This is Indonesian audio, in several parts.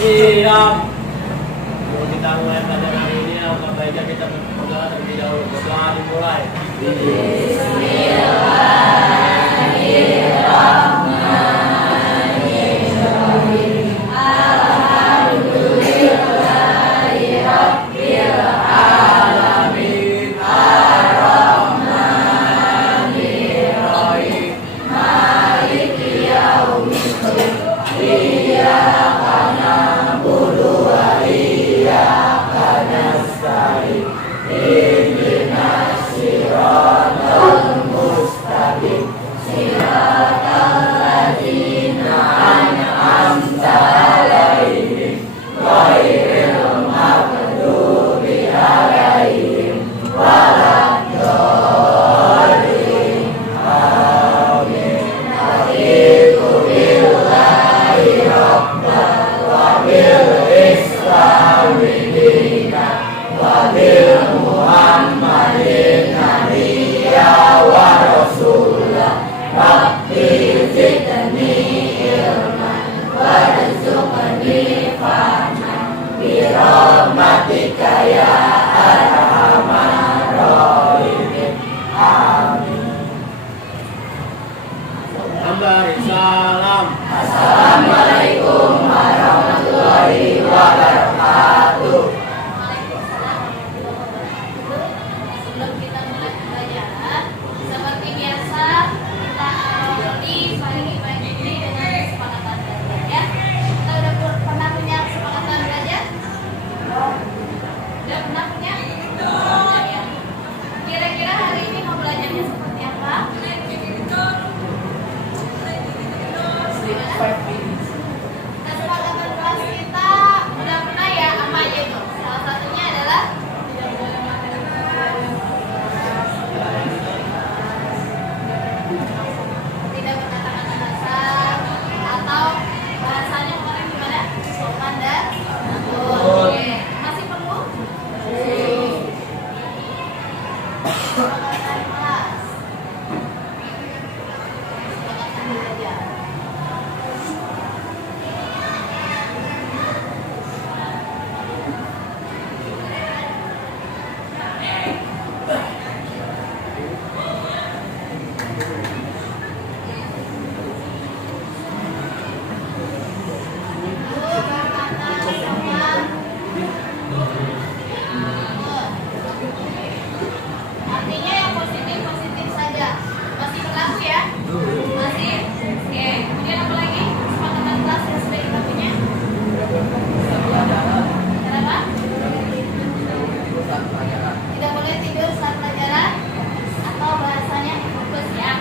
Siap. Kalau kita mulai pelajaran hari ini, apa baiknya kita berdoa terlebih dahulu. Berdoa dimulai. Salam. Assalamualaikum warahmatullahi wabarakatuh. Sebelum kita mulai pembelajaran, seperti biasa kita awali pagi-pagi ini dengan kesepakatan belajar ya. Kita udah pernah punya kesepakatan belajar? Udah pernah punya? Ya. Kira-kira hari ini mau belajarnya seperti apa? Kesepakatan kelas kita udah pernah ya, apa aja itu? Salah satunya adalah tidak berkata-kata kasar, atau bahasanya kemarin gimana? Sopan dan santun. Oke, masih perlu? Kesepakatan kelas. Kesepakatan belajar. Artinya yang positif-positif saja. Masih berlaku ya? Masih? Oke. Kemudian apa lagi? Kesepakatan kelas yang sudah kita punya? Kenapa? Tidak boleh tidur saat pelajaran atau bahasanya fokus ya.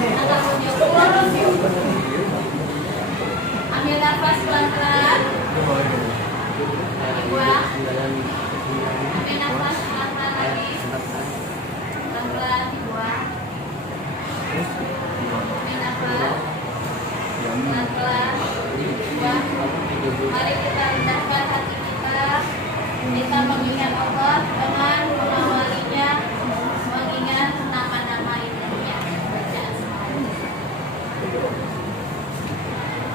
Angkat menyebut. Ambil nafas pelan-pelan. Dibuang. Ambil nafas pelan-pelan lagi. Pelan-pelan dibuang. Ambil nafas pelan-pelan dibuang. Mari kita rendahkan hati kita. Kita mengingat Allah dengan mengawalinya, mengingat nama-nama indahnya. Baca Asmaul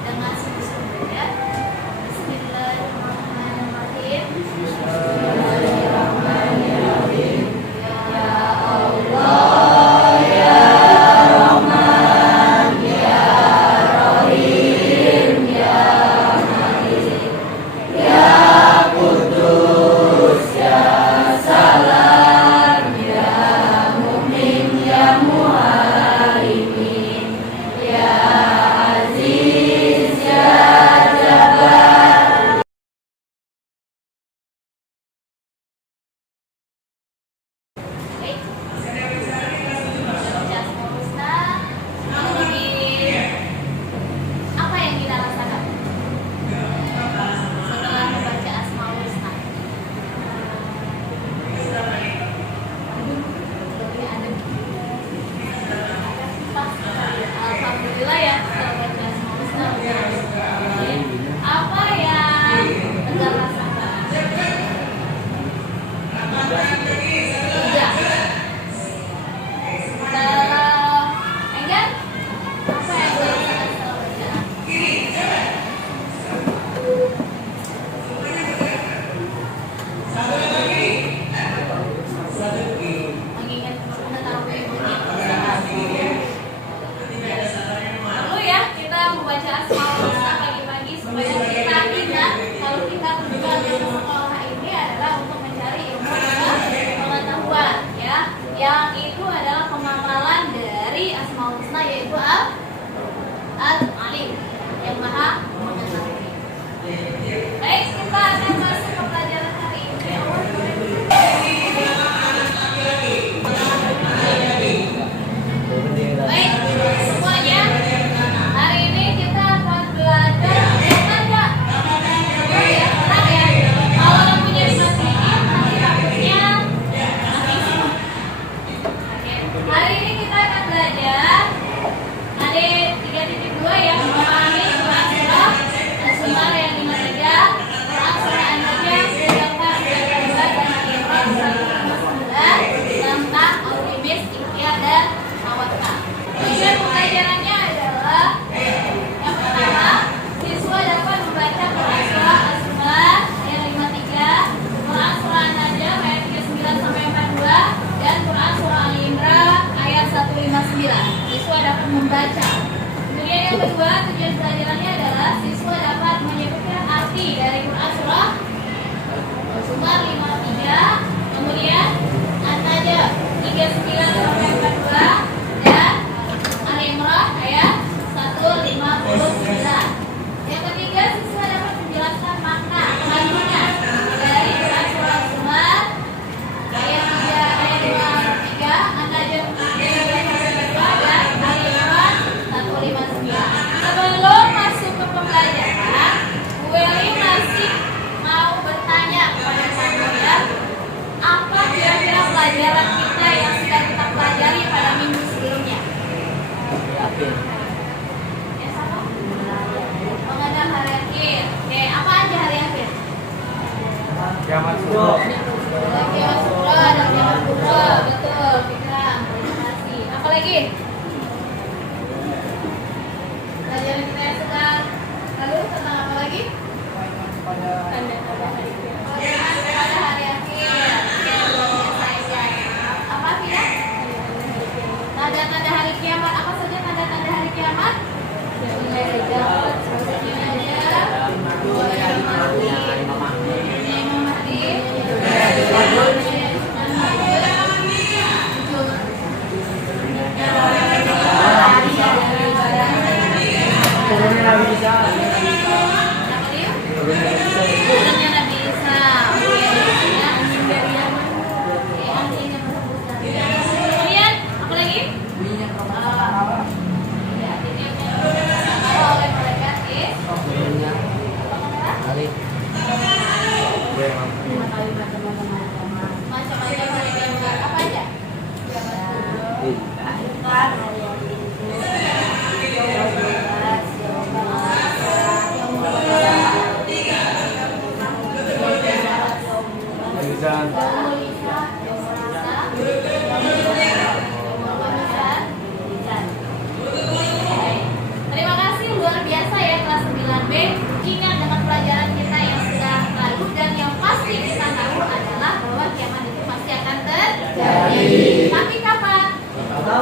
dengan sungguh-sungguh ya. Bismillahirrahmanirrahim. Bismillahirrahmanirrahim. Ya Allah, ya Rahman, ya Rahim, ya Malik, ya Qudus, ya Salam, ya Mu'min, ya Muhaimin, ya Aziz, ya Jabbar. Baik. Baca Asmaul Husna. Kemudian apa yang kita rasakan setelah membaca Asmaul Husna? Lebih ada. Alhamdulillah ya setelah baca Asmaul Husna. Apa yang Anda rasakan? Tidak. Kalau enggak, apa yang Anda rasakan setelah bacaan? Mengingat mengetahui perlu ya kita membaca Asmaul Husna pagi-pagi supaya kita ingat kalau kita tujuan dari sekolah ini adalah untuk mencari ilmu dan pengetahuan ya, yang itu adalah pengamalan dari Asmaul Husna yaitu Al-Alim yang maha mengetahui. Baik, kita akan masuk ke pelajaran hari ini. Baik, semuanya. Hari ini kita akan belajar tanda. Ya, tenang ya. Kalau lampunya dimatiin, nanti takutnya mati semua. Oke. Hari ini kita akan belajar ada 3.2 ya, memahami Quran surah As-Zumar yang 53, Quran surah An-Najm sedangkan 32 dan Al-Imran 159 tentang optimis, ikhtiar dan tawakkal. Tujuan pembelajarannya adalah yang pertama, siswa dapat membaca Quran surah As-Zumar ayat 53, Quran surah An-Najm ayat 39 sampai 42 dan Quran surah Al-Imran ayat 159. Siswa dapat membaca. Kemudian yang kedua, tujuan pelajarannya adalah siswa dapat menyebutkan arti dari Quran surah Al-Zumar 53, kemudian An-Najm 39 sampai 42 dan Al-Imran ayat 159. Yang ketiga, siswa dapat menjelaskan makna kandungan dari Quran surah Al-Zumar ayat 3 ayat 53, An-Najm 39 sampai 42 dan Al-Imran 159. Sebelum masuk ke pembelajaran, Bu Eli masih mau bertanya kepada kalian, apa kira-kira pelajaran kita yang sudah kita pelajari pada minggu sebelumnya? Ya, sama? Mengenal hari akhir. Oke, apa aja hari akhir? Kiamat subuh. Kiamat subuh dan kiamat kubra. Betul, Fikram. Terima kasih. Apa lagi? Pelajaran kita yang sedang lalu tentang apa lagi? Tanda-tanda hari kiamat. Pada hari akhir. Ya, luar biasa ya. Apa tidak? Tanda-tanda hari kiamat. Apa saja tanda-tanda hari kiamat? Salah satunya ada Imam Mahdi.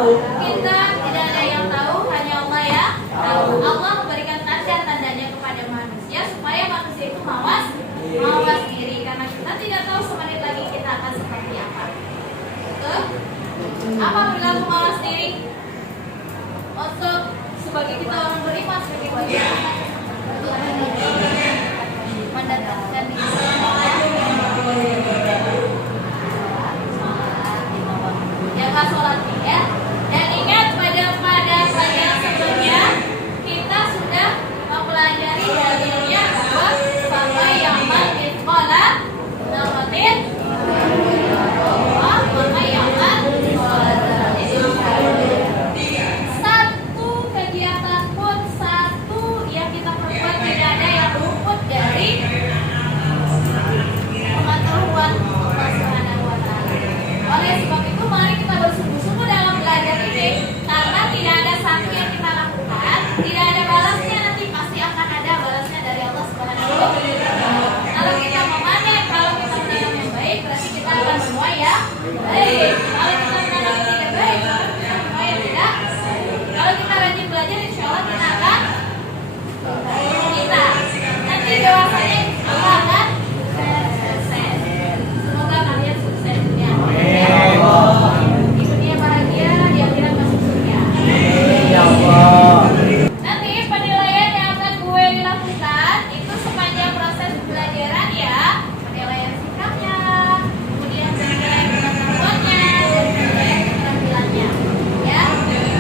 Kita tidak ada yang tahu, hanya Allah ya tahu. Allah memberikan tanda-tandanya kepada manusia supaya manusia itu mawas diri, karena kita tidak tahu semenit lagi kita akan seperti apa. Betul? Apa perilaku mawas diri? Untuk sebagai kita orang beriman, sebagai bagaimana? Mendatangkan jaga sholat ya. Dan ingat pada pelajaran sebelumnya kita sudah mempelajari dalilnya bahwa sampai yang sekolah namatin sampai yang satu kegiatan pun satu yang kita perbuat tidak ada yang luput dari pengetahuan Allah Subhanahu wa Ta'ala. Oleh sebab itu mari kita bersungguh-sungguh dalam belajar ini, karena tidak ada satu yang kita lakukan tidak ada balasnya, nanti pasti akan ada balasnya dari Allah Subhanahu wa Ta'ala. Kalau kita memanen, kalau kita menanam yang baik, berarti kita akan menuai yang baik. Kalau kita menanam yang tidak baik, kita menuai yang tidak. Kalau kita rajin belajar, insya Allah kita akan nanti dewasanya Allah akan sukses. Semoga kalian sukses dunia. Di dunia bahagia, di akhirat masuk surga. Nanti penilaian yang akan gue lakukan itu sepanjang proses pembelajaran ya. Penilaian sikapnya, kemudian penilaian pengetahuannya, dan penilaian keterampilannya. Ya,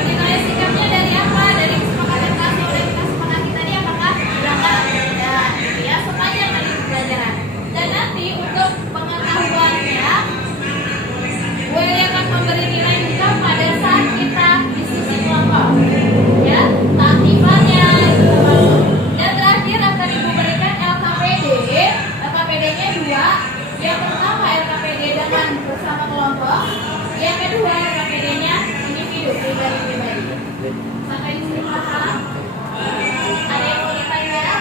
penilaian sikapnya dari apa? Dari kesepakatan kelas dan kita sepakati tadi apakah dilanggar atau tidak? Ya, sepanjang tadi pembelajaran. Dan nanti untuk pengetahuannya, gue akan memberi nilai juga pada saat kita diskusi kelompok. Ya, keaktifannya itu termasuk. Dan terakhir akan ibu berikan LKPD. LKPD-nya 2. Yang pertama LKPD dengan bersama kelompok. Yang kedua LKPD-nya individu, pribadi-pribadi. Sampai di sini paham? Ada yang mau ditanya?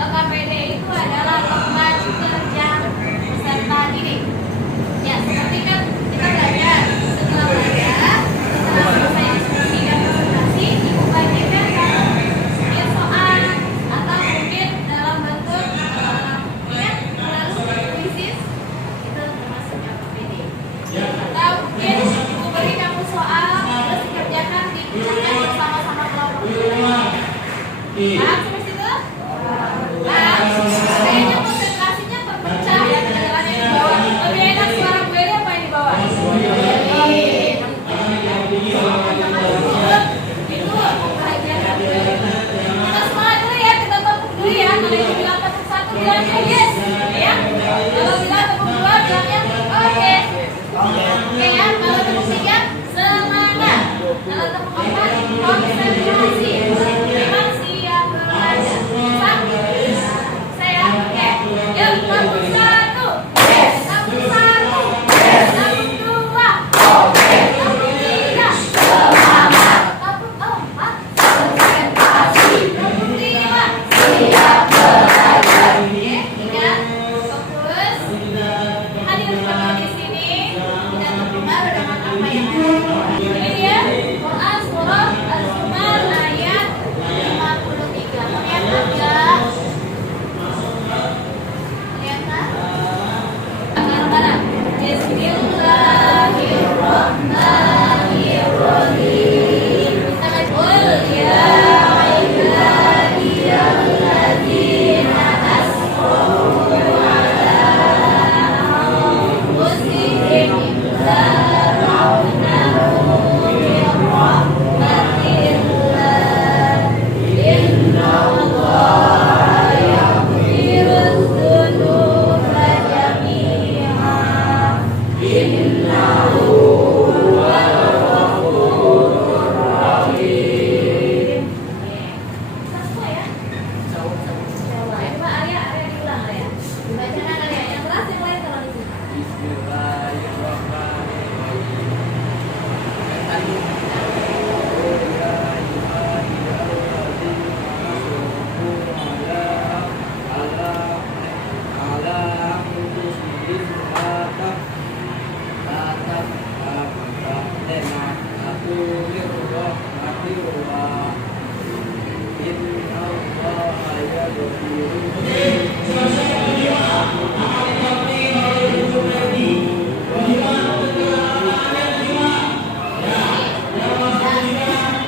LKPD itu adalah lomba kerja peserta didik. Ya, seperti kan kita belajar. Setelah belajar, setelah selesai diskusi dan presentasi, ibu bagikan mungkin soal atau mungkin dalam bentuk lalu kuisis, itu termasuk LKPD. Atau mungkin ibu beri kamu soal terus dikerjakan bersama-sama kelompok. Paham sampai situ? Kayaknya konsentrasinya terpecah ya, kedengarannya di bawah. Lebih enak suara gue apa yang di bawah? Itu bahagia gue. Kita semangat dulu ya, kita tepuk dulu ya. Kalau yang bilang tepuk 1 bilangnya yes, ya. Kalau bilang tepuk 2 bilangnya oke. Oke ya, kalau tepuk 3 semangat. Kalau tepuk 4 konsentrasi. Memang siap berlatih.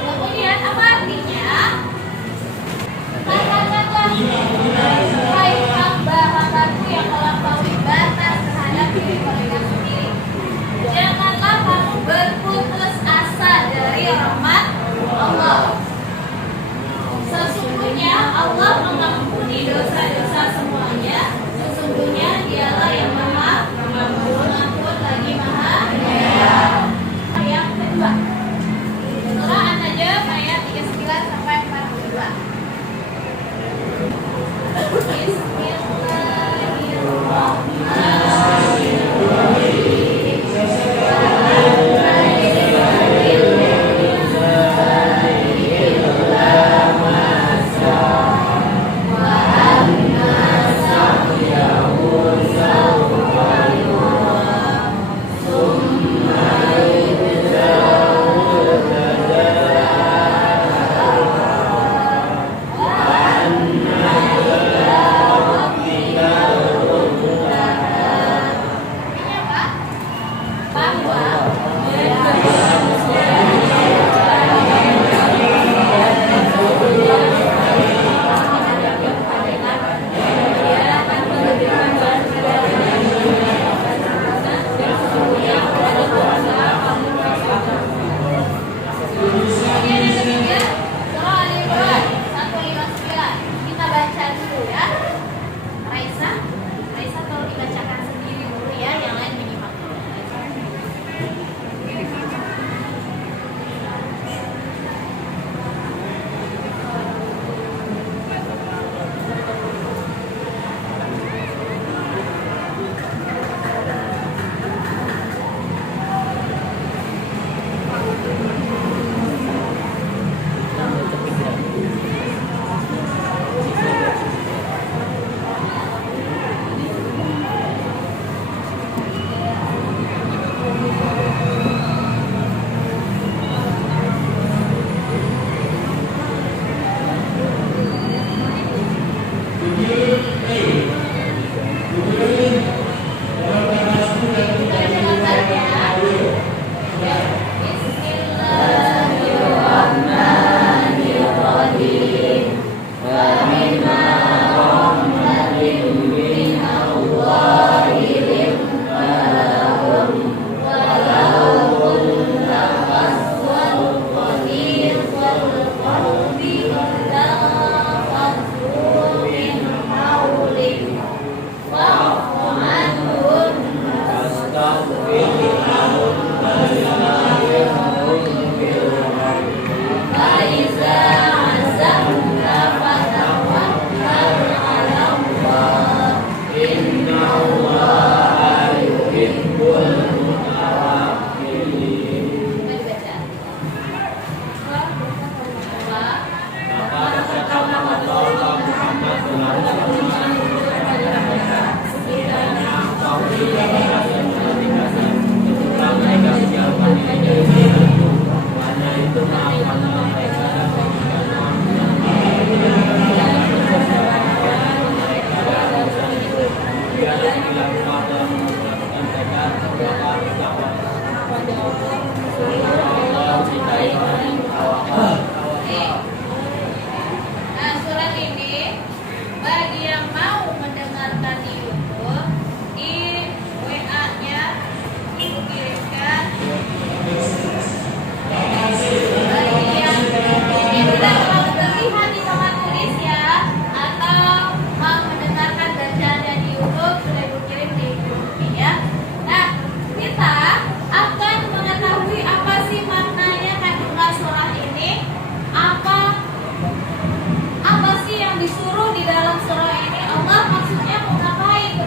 Kemudian apa artinya? Katakanlah, hai hamba-hambaku yang melampaui batas terhadap diri mereka sendiri. Janganlah kamu berputus asa dari rahmat Allah. Sesungguhnya Allah mengampuni dosa-dosa semuanya. Sesungguhnya Dialah yang Maha Pengampun lagi Maha Penyayang. Yang kedua, surah An-Najm ayat 39 sampai 42. Nah, surat ini bagi yang mau mendengarkan di YouTube, di WA-nya dikirimkan. Bagi yang tidak mau terlihat di papan tulis ya, atau mau mendengarkan bacaannya di YouTube, sudah dikirim di YouTube ya. Nah, kita akan mengetahui apa sih maknanya kandungan surah ini, apa sih yang disuruh di dalam surah ini, Allah maksudnya mau ngapain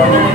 Pengerjaannya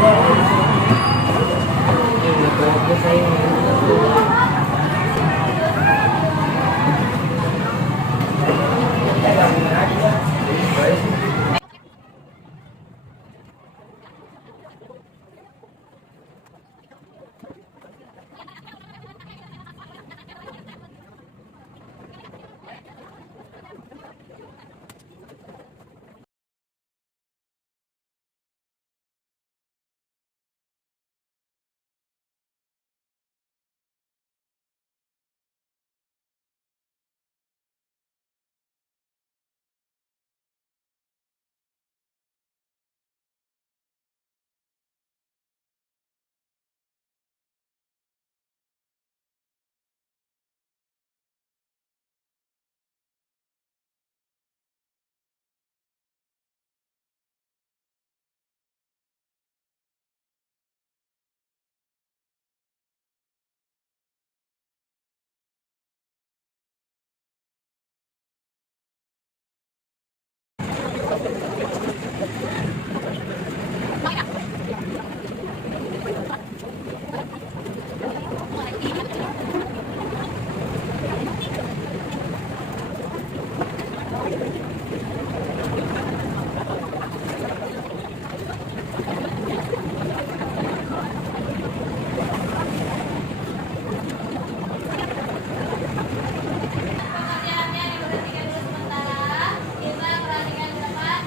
diberhentikan dulu sementara. Kita perhatikan ke depan.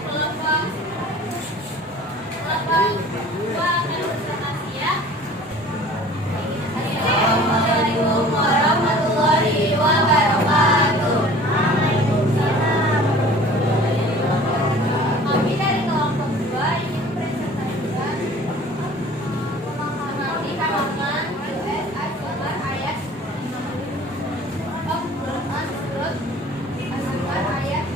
Peluang uang dan observasi ya. Assalamualaikum warahmatullahi wabarakatuh. Kami dari kelompok 2 ingin mempresentasikan pemahaman di halaman US Al-Quran ayat ayat